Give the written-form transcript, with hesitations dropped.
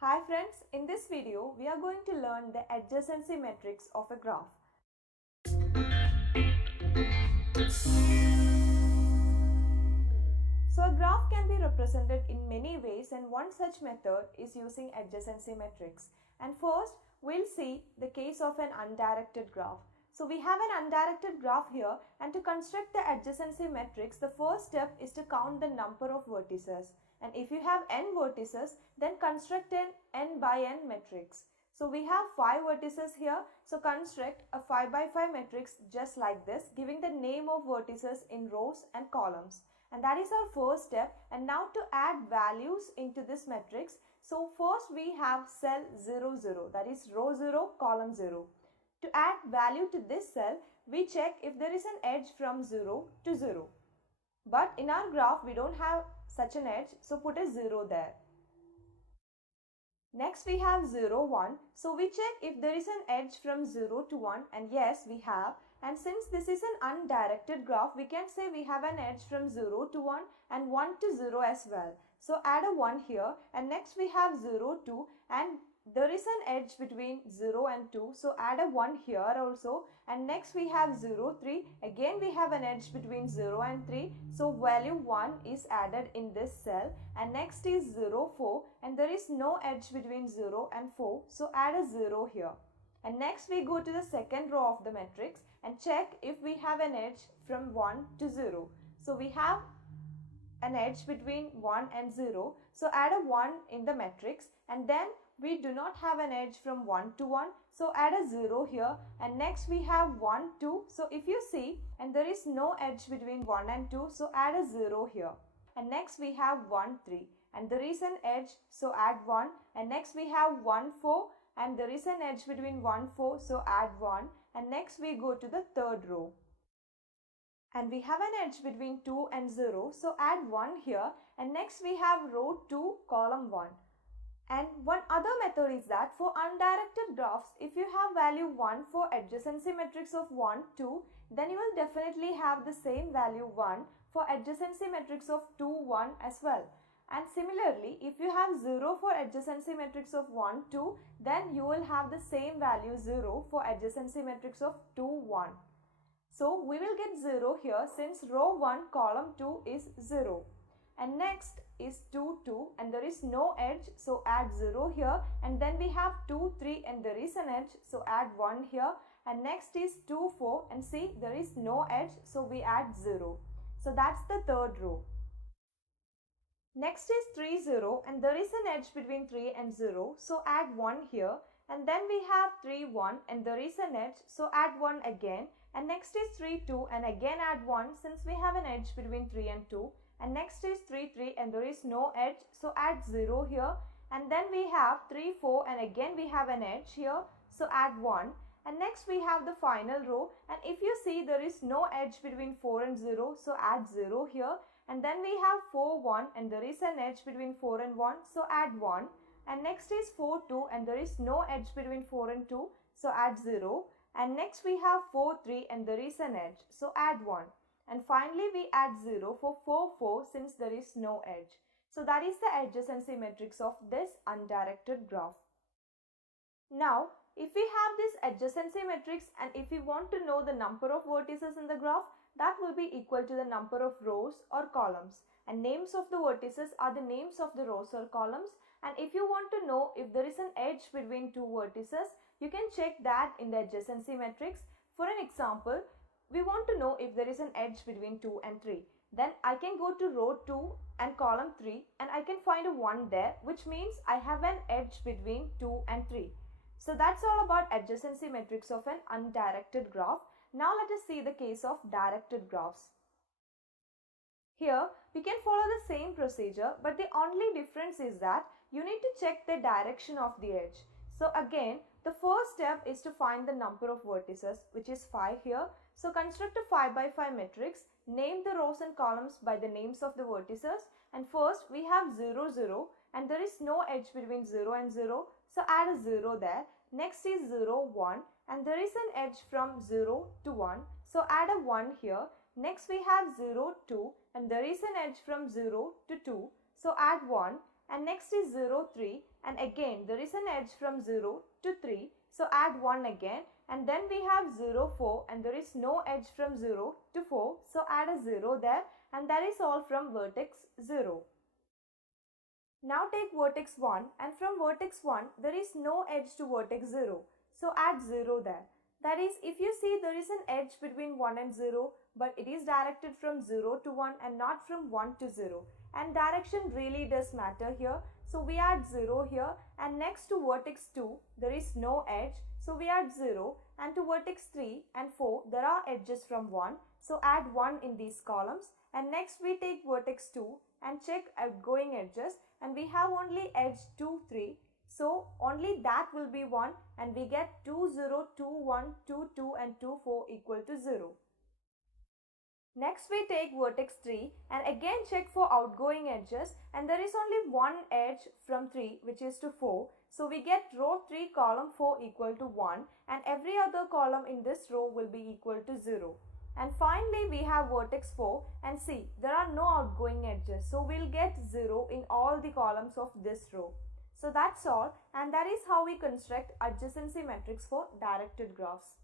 Hi friends, in this video we are going to learn the adjacency matrix of a graph. So a graph can be represented in many ways, and one such method is using adjacency matrix. And first we'll see the case of an undirected graph. So we have an undirected graph here, and to construct the adjacency matrix, the first step is to count the number of vertices. And if you have n vertices, then construct an n by n matrix. So we have 5 vertices here. So construct a 5 by 5 matrix just like this, giving the name of vertices in rows and columns. And that is our first step. And now to add values into this matrix. So first we have cell 0, 0, that is row 0, column 0. To add value to this cell, we check if there is an edge from 0 to 0. But in our graph, we don't have such an edge, so put a 0 there. Next we have 0, 1. So we check if there is an edge from 0 to 1, and yes, we have. And since this is an undirected graph, we can say we have an edge from 0 to 1 and 1 to 0 as well. So add a 1 here, and next we have 0, 2, and there is an edge between 0 and 2, so add a 1 here also. And next we have 0, 3. Again we have an edge between 0 and 3, so value 1 is added in this cell. And next is 0, 4, and there is no edge between 0 and 4, so add a 0 here. And next we go to the second row of the matrix and check if we have an edge from 1 to 0. So we have an edge between 1 and 0, so add a 1 in the matrix. And then we do not have an edge from 1 to 1, so add a 0 here. And next we have 1, 2. So if you see, and there is no edge between 1 and 2, so add a 0 here. And next we have 1, 3, and there is an edge, so add 1. And next we have 1, 4, and there is an edge between 1, 4, so add 1. And next we go to the third row. And we have an edge between 2 and 0, so add 1 here. And next we have row 2, column 1. And one other method is that for undirected graphs, if you have value 1 for adjacency matrix of 1, 2, then you will definitely have the same value 1 for adjacency matrix of 2, 1 as well. And similarly, if you have 0 for adjacency matrix of 1, 2, then you will have the same value 0 for adjacency matrix of 2, 1. So we will get 0 here since row 1, column 2 is 0. And next is 2, 2, and there is no edge, so add 0 here. And then we have 2, 3, and there is an edge, so add 1 here. And next is 2, 4, and see there is no edge, so we add 0. So that's the third row. Next is 3, 0, and there is an edge between 3 and 0, so add 1 here. And then we have 3, 1, and there is an edge, so add 1 again. And next is 3, 2, and again add 1 since we have an edge between 3 and 2. And next is 3, 3, and there is no edge, so add 0 here. And then we have 3, 4, and again we have an edge here, so add 1. And next we have the final row, and if you see there is no edge between 4 and 0, so add 0 here. And then we have 4, 1, and there is an edge between 4 and 1, so add 1. And next is 4, 2, and there is no edge between 4 and 2, so add 0. And next we have 4, 3, and there is an edge, so add 1. And finally we add 0 for 4, 4 since there is no edge. So that is the adjacency matrix of this undirected graph. Now if we have this adjacency matrix, and if we want to know the number of vertices in the graph, that will be equal to the number of rows or columns. And names of the vertices are the names of the rows or columns. And if you want to know if there is an edge between two vertices, you can check that in the adjacency matrix. For an example, we want to know if there is an edge between 2 and 3. Then I can go to row 2 and column 3, and I can find a 1 there, which means I have an edge between 2 and 3. So that's all about adjacency matrix of an undirected graph. Now let us see the case of directed graphs. Here we can follow the same procedure, but the only difference is that you need to check the direction of the edge. So again, the first step is to find the number of vertices, which is 5 here. So construct a 5 by 5 matrix, name the rows and columns by the names of the vertices. And first we have 0, 0, and there is no edge between 0 and 0, so add a 0 there. Next is 0, 1, and there is an edge from 0 to 1, so add a 1 here. Next we have 0, 2, and there is an edge from 0 to 2, so add 1. and next is 0, 3, and again there is an edge from 0 to 3, so add 1 again, and then we have 0, 4, and there is no edge from 0 to 4, so add a 0 there, and that is all from vertex 0. Now take vertex 1, and from vertex 1 there is no edge to vertex 0, so add 0 there. That is, if you see there is an edge between 1 and 0, but it is directed from 0 to 1 and not from 1 to 0. And direction really does matter here. So we add 0 here, and next to vertex 2 there is no edge, so we add 0, and to vertex 3 and 4 there are edges from 1, so add 1 in these columns, and next we take vertex 2 and check outgoing edges, and we have only edge 2, 3. So only that will be 1, and we get 2, 0, 2, 1, 2, 2 and 2, 4 equal to 0. Next we take vertex 3 and again check for outgoing edges, and there is only one edge from 3 which is to 4. So we get row 3 column 4 equal to 1, and every other column in this row will be equal to 0. And finally we have vertex 4, and see there are no outgoing edges, so we'll get 0 in all the columns of this row. So that's all, and that is how we construct adjacency matrix for directed graphs.